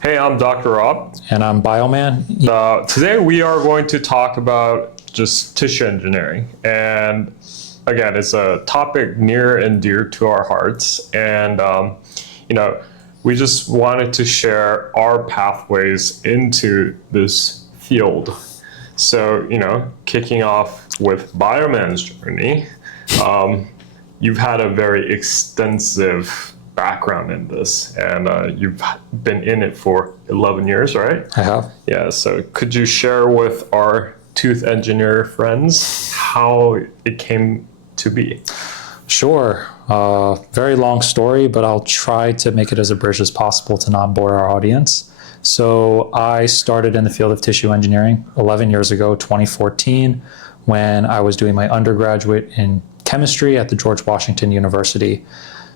Hey, I'm Dr. Rob. And I'm Bioman. Today we are going to talk about just tissue engineering. And again, it's a topic near and dear to our hearts. And, we just wanted to share our pathways into this field. So, kicking off with Bioman's journey, you've had a very extensive background in this, and you've been in it for 11 years, right? I have. Yeah, so could you share with our tooth engineer friends how it came to be? Sure. Very long story, but I'll try to make it as abridged as possible to not bore our audience. So I started in the field of tissue engineering 11 years ago, 2014, when I was doing my undergraduate in chemistry at the George Washington University.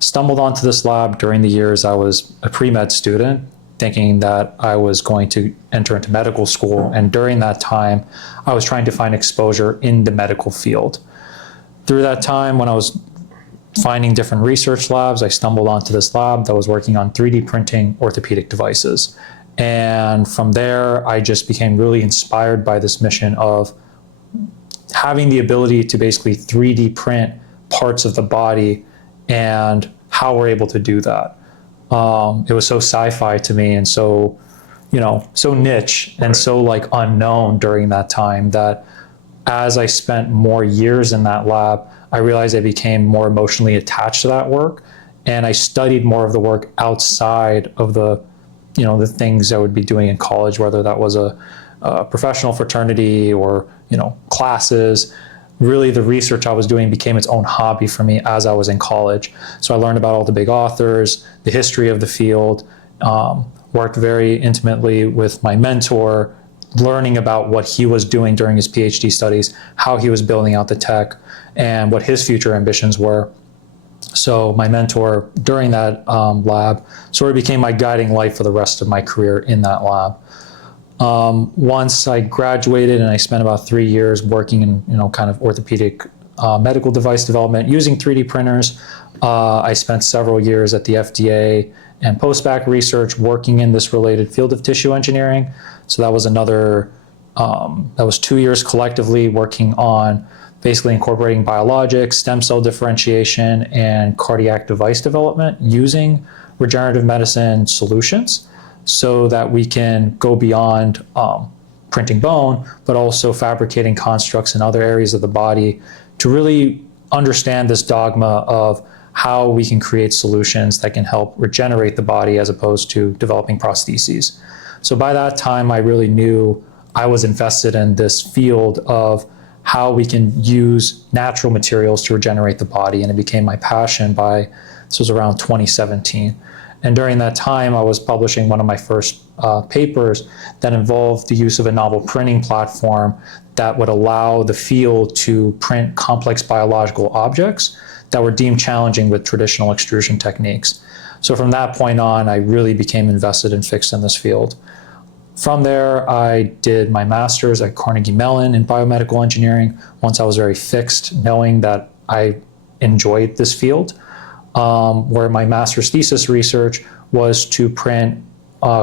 Stumbled onto this lab during the years I was a pre-med student, thinking that I was going to enter into medical school. And during that time, I was trying to find exposure in the medical field. Through that time, when I was finding different research labs, I stumbled onto this lab that was working on 3D printing orthopedic devices. And from there, I just became really inspired by this mission of having the ability to basically 3D print parts of the body and how we're able to do that. It was so sci-fi to me and so niche and so like unknown during that time that as I spent more years in that lab, I realized I became more emotionally attached to that work, and I studied more of the work outside of the things I would be doing in college, whether that was a professional fraternity or classes. Really, the research I was doing became its own hobby for me as I was in college. So I learned about all the big authors, the history of the field, worked very intimately with my mentor, learning about what he was doing during his PhD studies, how he was building out the tech, and what his future ambitions were. So my mentor during that lab sort of became my guiding light for the rest of my career in that lab. Once I graduated and I spent about 3 years working in kind of orthopedic medical device development using 3D printers, I spent several years at the FDA and post-bac research working in this related field of tissue engineering. So that was that was 2 years collectively working on basically incorporating biologics, stem cell differentiation, and cardiac device development using regenerative medicine solutions so that we can go beyond printing bone, but also fabricating constructs in other areas of the body to really understand this dogma of how we can create solutions that can help regenerate the body as opposed to developing prostheses. So by that time, I really knew I was invested in this field of how we can use natural materials to regenerate the body, and it became my passion this was around 2017. And during that time, I was publishing one of my first papers that involved the use of a novel printing platform that would allow the field to print complex biological objects that were deemed challenging with traditional extrusion techniques. So from that point on, I really became invested and fixed in this field. From there, I did my master's at Carnegie Mellon in biomedical engineering. Once I was very fixed, knowing that I enjoyed this field, where my master's thesis research was to print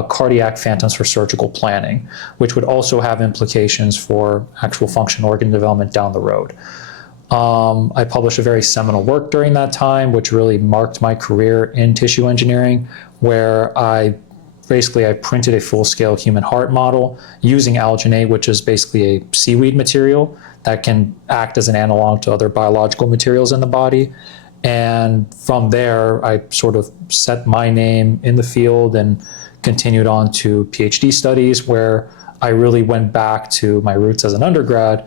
cardiac phantoms for surgical planning, which would also have implications for actual function organ development down the road. I published a very seminal work during that time, which really marked my career in tissue engineering, where I printed a full-scale human heart model using alginate, which is basically a seaweed material that can act as an analog to other biological materials in the body. And from there, I sort of set my name in the field and continued on to PhD studies, where I really went back to my roots as an undergrad,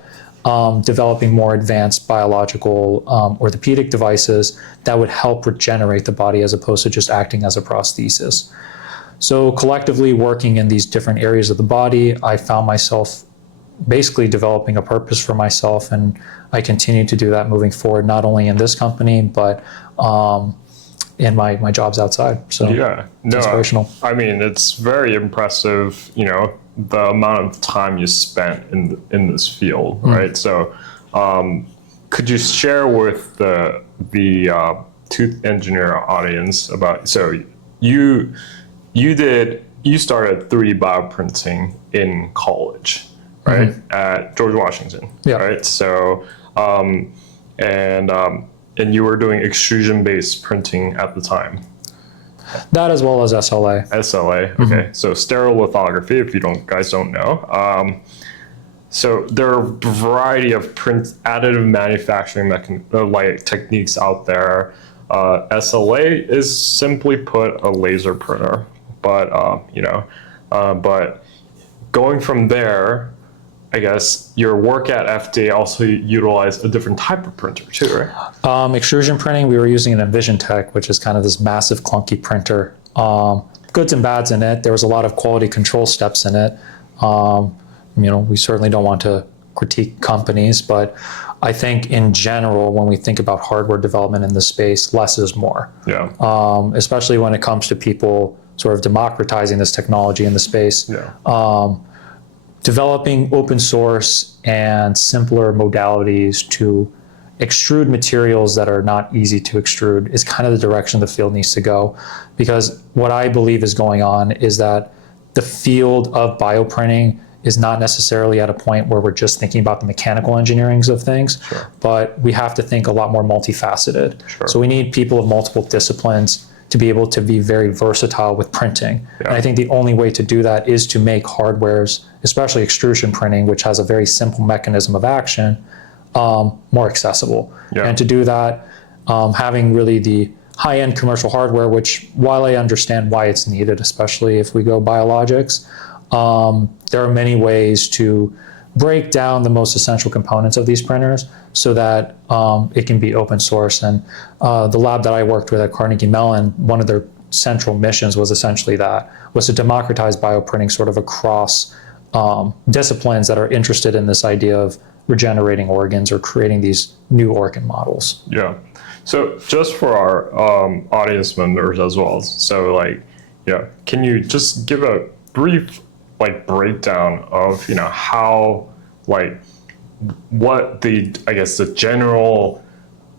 developing more advanced biological orthopedic devices that would help regenerate the body as opposed to just acting as a prosthesis. So collectively working in these different areas of the body, I found myself basically developing a purpose for myself, and I continue to do that moving forward, not only in this company, but in my jobs outside. So yeah, it's inspirational. I mean, it's very impressive, the amount of time you spent in this field, right? So could you share with the tooth engineer audience about, so you did you started 3D bioprinting in college, right? At George Washington, Yeah. right? So, and you were doing extrusion-based printing at the time. That as well as SLA. SLA, okay. So sterile lithography, if you guys don't know. So there are a variety of additive manufacturing techniques out there. SLA is simply put a laser printer, but but going from there, I guess your work at FDA also utilized a different type of printer too, right? Extrusion printing, we were using an EnvisionTech, which is kind of this massive clunky printer. Goods and bads in it. There was a lot of quality control steps in it. We certainly don't want to critique companies, but I think in general, when we think about hardware development in this space, less is more. Yeah. Especially when it comes to people sort of democratizing this technology in the space. Yeah. Developing open source and simpler modalities to extrude materials that are not easy to extrude is kind of the direction the field needs to go. Because what I believe is going on is that the field of bioprinting is not necessarily at a point where we're just thinking about the mechanical engineerings of things, but we have to think a lot more multifaceted. So we need people of multiple disciplines to be able to be very versatile with printing. And I think the only way to do that is to make hardwares, especially extrusion printing, which has a very simple mechanism of action, more accessible. And to do that, having really the high-end commercial hardware, which while I understand why it's needed, especially if we go biologics, there are many ways to break down the most essential components of these printers so that it can be open source. And the lab that I worked with at Carnegie Mellon, one of their central missions was essentially was to democratize bioprinting sort of across disciplines that are interested in this idea of regenerating organs or creating these new organ models. Yeah. So just for our audience members as well, so can you just give a brief breakdown of how what the general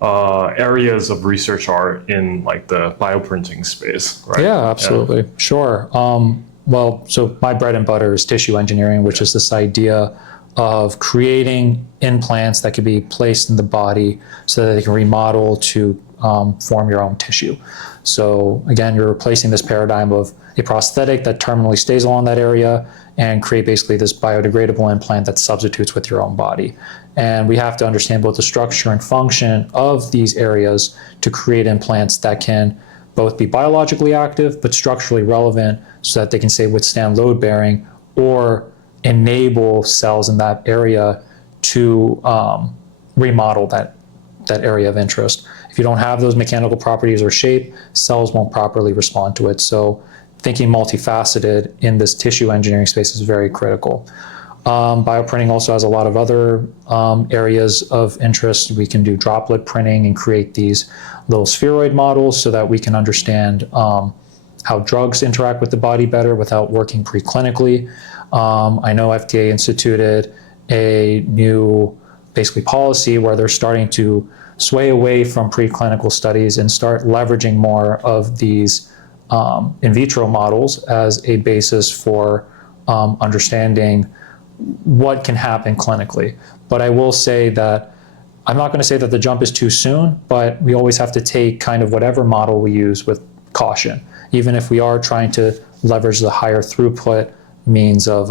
areas of research are in the bioprinting space, right? Yeah, absolutely. Sure. Well, so my bread and butter is tissue engineering, which is this idea of creating implants that can be placed in the body so that they can remodel to form your own tissue. So again, you're replacing this paradigm of a prosthetic that terminally stays along that area and create basically this biodegradable implant that substitutes with your own body. And we have to understand both the structure and function of these areas to create implants that can both be biologically active but structurally relevant so that they can, say, withstand load bearing or enable cells in that area to remodel that area of interest. If you don't have those mechanical properties or shape, cells won't properly respond to it. So thinking multifaceted in this tissue engineering space is very critical. Bioprinting also has a lot of other areas of interest. We can do droplet printing and create these little spheroid models so that we can understand how drugs interact with the body better without working preclinically. I know FDA instituted a new basically policy where they're starting to sway away from preclinical studies and start leveraging more of these in vitro models as a basis for understanding what can happen clinically. But I will say that I'm not going to say that the jump is too soon, but we always have to take kind of whatever model we use with caution, even if we are trying to leverage the higher throughput means of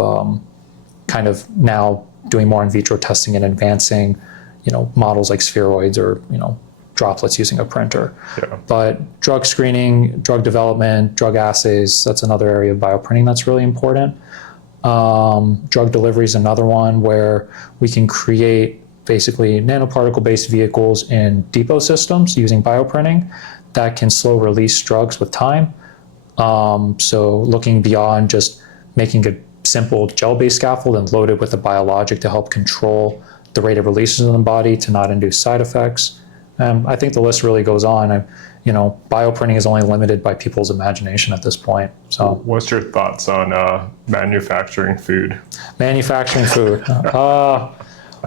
kind of now doing more in vitro testing and advancing, models like spheroids or, droplets using a printer. But drug screening, drug development, drug assays, that's another area of bioprinting that's really important. Drug delivery is another one where we can create basically nanoparticle-based vehicles in depot systems using bioprinting that can slow release drugs with time. So looking beyond just making a simple gel-based scaffold and load it with a biologic to help control the rate of releases in the body to not induce side effects. I think the list really goes on. Bioprinting is only limited by people's imagination at this point. So, what's your thoughts on manufacturing food? Manufacturing food.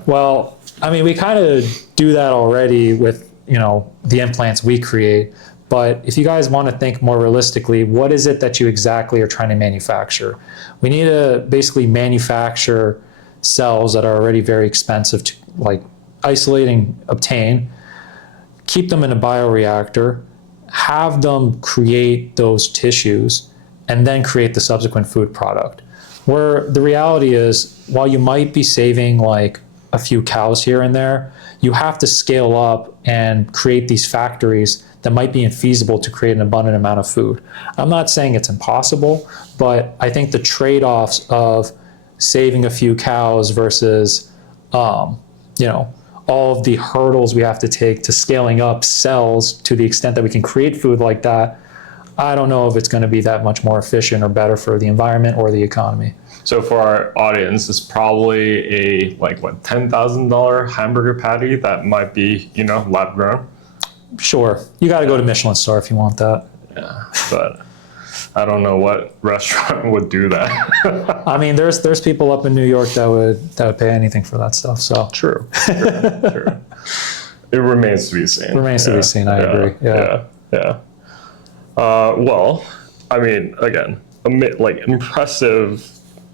Well, we kind of do that already with the implants we create. But if you guys want to think more realistically, what is it that you exactly are trying to manufacture? We need to basically manufacture cells that are already very expensive to like isolate and obtain, keep them in a bioreactor, have them create those tissues, and then create the subsequent food product. Where the reality is, while you might be saving like a few cows here and there, you have to scale up and create these factories that might be infeasible to create an abundant amount of food. I'm not saying it's impossible, but I think the trade-offs of saving a few cows versus, you know, all of the hurdles we have to take to scaling up cells to the extent that we can create food like that, I don't know if it's going to be that much more efficient or better for the environment or the economy. So for our audience, it's probably a like what $10,000 hamburger patty that might be, you know, lab grown. Sure, you got to go to Michelin Star if you want that. Yeah, but I don't know what restaurant would do that. I mean, there's people up in New York that would pay anything for that stuff. So True. It remains to be seen. Remains to be seen. I agree. Yeah. Well, I mean, again, like impressive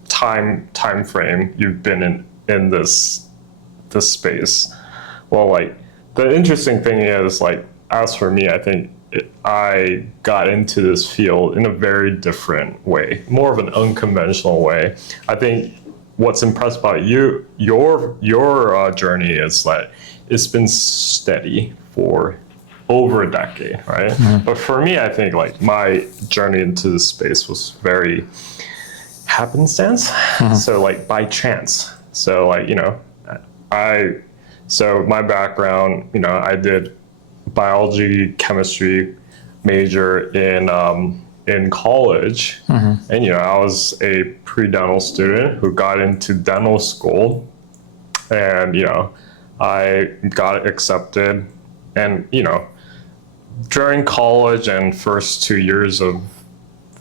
time frame you've been in this space. Well, like the interesting thing is, like, as for me, I think I got into this field in a very different way, more of an unconventional way. I think what's impressive about your journey is that it's been steady for over a decade, right? Mm-hmm. But for me, I think like my journey into this space was very happenstance. Mm-hmm. So like by chance. So like, you know, so my background, you know, I did biology, chemistry major in college. Mm-hmm. And, you know, I was a pre-dental student who got into dental school, and, you know, I got accepted. And, you know, during college and first 3 years of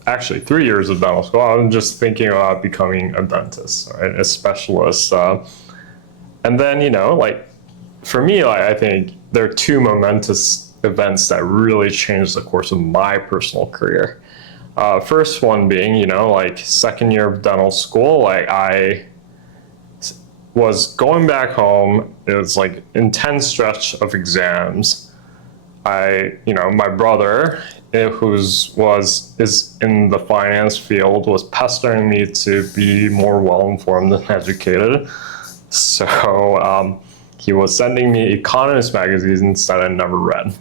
dental school, I was just thinking about becoming a dentist, right? A specialist. And then, you know, like for me, like, I think there are two momentous events that really changed the course of my personal career. First one being, you know, like second year of dental school, like I was going back home. It was like intense stretch of exams. You know, my brother, is in the finance field, was pestering me to be more well-informed and educated. So he was sending me economist magazines that I never read.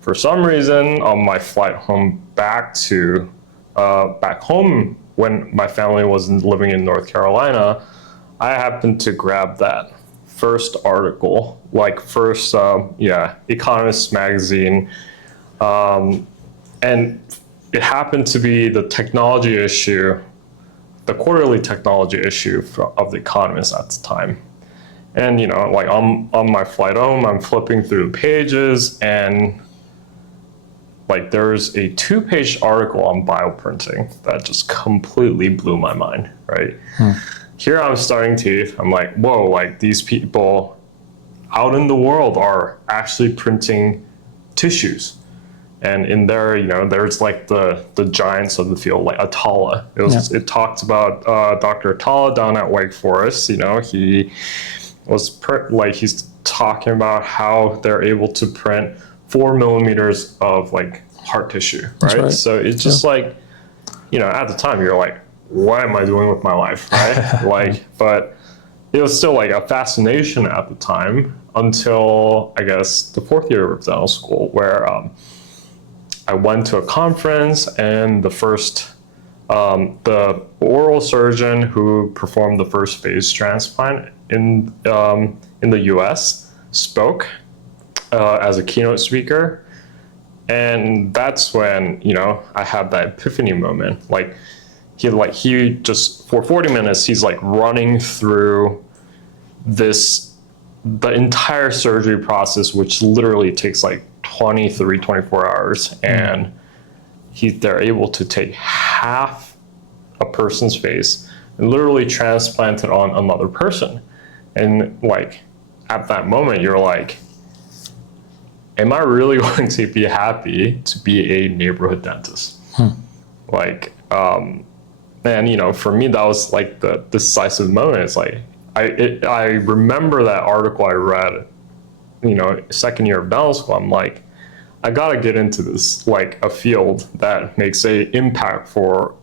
For some reason, on my flight home back home when my family was living in North Carolina, I happened to grab that first article, like Economist magazine, and it happened to be the technology issue, the quarterly technology issue of the Economist at the time. And, you know, like on my flight home, I'm flipping through the pages, and like there's a 2-page article on bioprinting that just completely blew my mind, right? Here I'm starting teeth. I'm like, whoa, like these people out in the world are actually printing tissues. And in there, you know, there's like the giants of the field, like Atala. It talked about Dr. Atala down at Wake Forest. You know, he was he's talking about how they're able to print 4 millimeters of like heart tissue, right? So it's just like, you know, at the time you're like, what am I doing with my life, right? Like, but it was still like a fascination at the time until I guess the 4th year of dental school, where I went to a conference, and the oral surgeon who performed the first phase transplant in the U.S. spoke as a keynote speaker, and that's when, you know, I had that epiphany moment. Like he just for 40 minutes he's like running through the entire surgery process, which literally takes like 24 hours, and they're able to take half a person's face and literally transplant it on another person. And like at that moment you're like, am I really going to be happy to be a neighborhood dentist? Like, and you know, for me, that was like the decisive moment. It's like I remember that article I read, you know, second year of dental school. I'm like, I gotta get into this, like a field that makes a impact for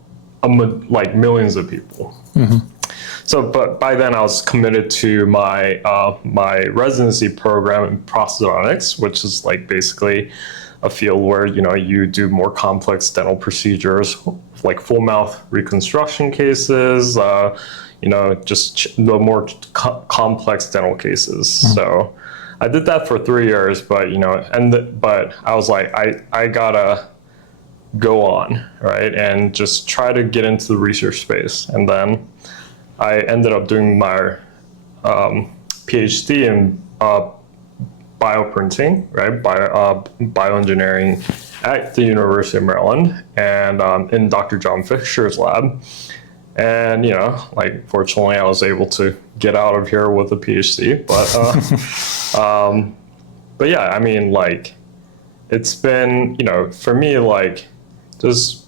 like millions of people. So, but by then I was committed to my my residency program in prosthodontics, which is like basically a field where, you know, you do more complex dental procedures, like full mouth reconstruction cases, you know, just the more complex dental cases. So I did that for 3 years, but you know, but I was like, I gotta go on, right, and just try to get into the research space. And then I ended up doing my PhD in bioprinting, right, bioengineering at the University of Maryland, and in Dr. John Fisher's lab. And, you know, like, fortunately, I was able to get out of here with a PhD. But yeah, I mean, like, it's been, you know, for me, like, just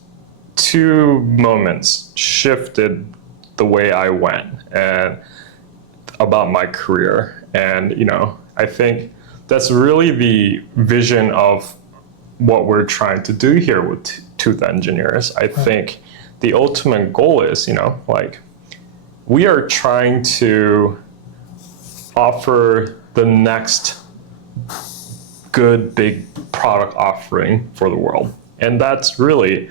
two moments shifted the way I went and about my career. And, you know, I think that's really the vision of what we're trying to do here with tooth engineers. I think the ultimate goal is, you know, like, we are trying to offer the next good big product offering for the world. And that's really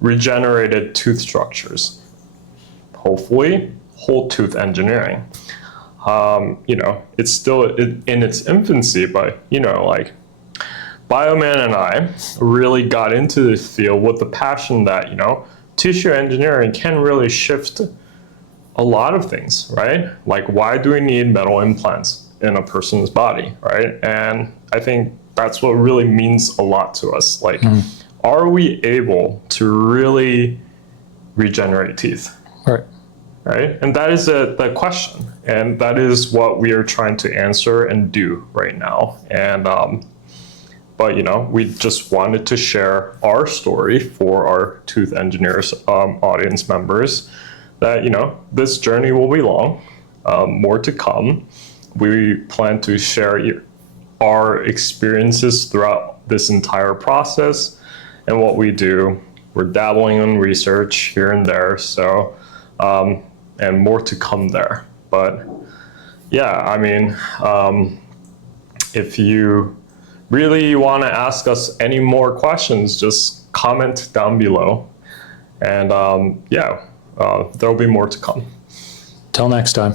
regenerated tooth structures. Hopefully, whole tooth engineering. You know, it's still in its infancy, but, you know, like, Bioman and I really got into this field with the passion that, you know, tissue engineering can really shift a lot of things, right? Like, why do we need metal implants in a person's body, right? And I think that's what really means a lot to us. Like, are we able to really regenerate teeth? Right? And that is the question. And that is what we are trying to answer and do right now. And, but, you know, we just wanted to share our story for our Tooth Engineers audience members that, you know, this journey will be long, more to come. We plan to share our experiences throughout this entire process and what we do. We're dabbling in research here and there, so, and more to come there. But yeah, I mean, if you really want to ask us any more questions, just comment down below. And yeah, there'll be more to come. Till next time.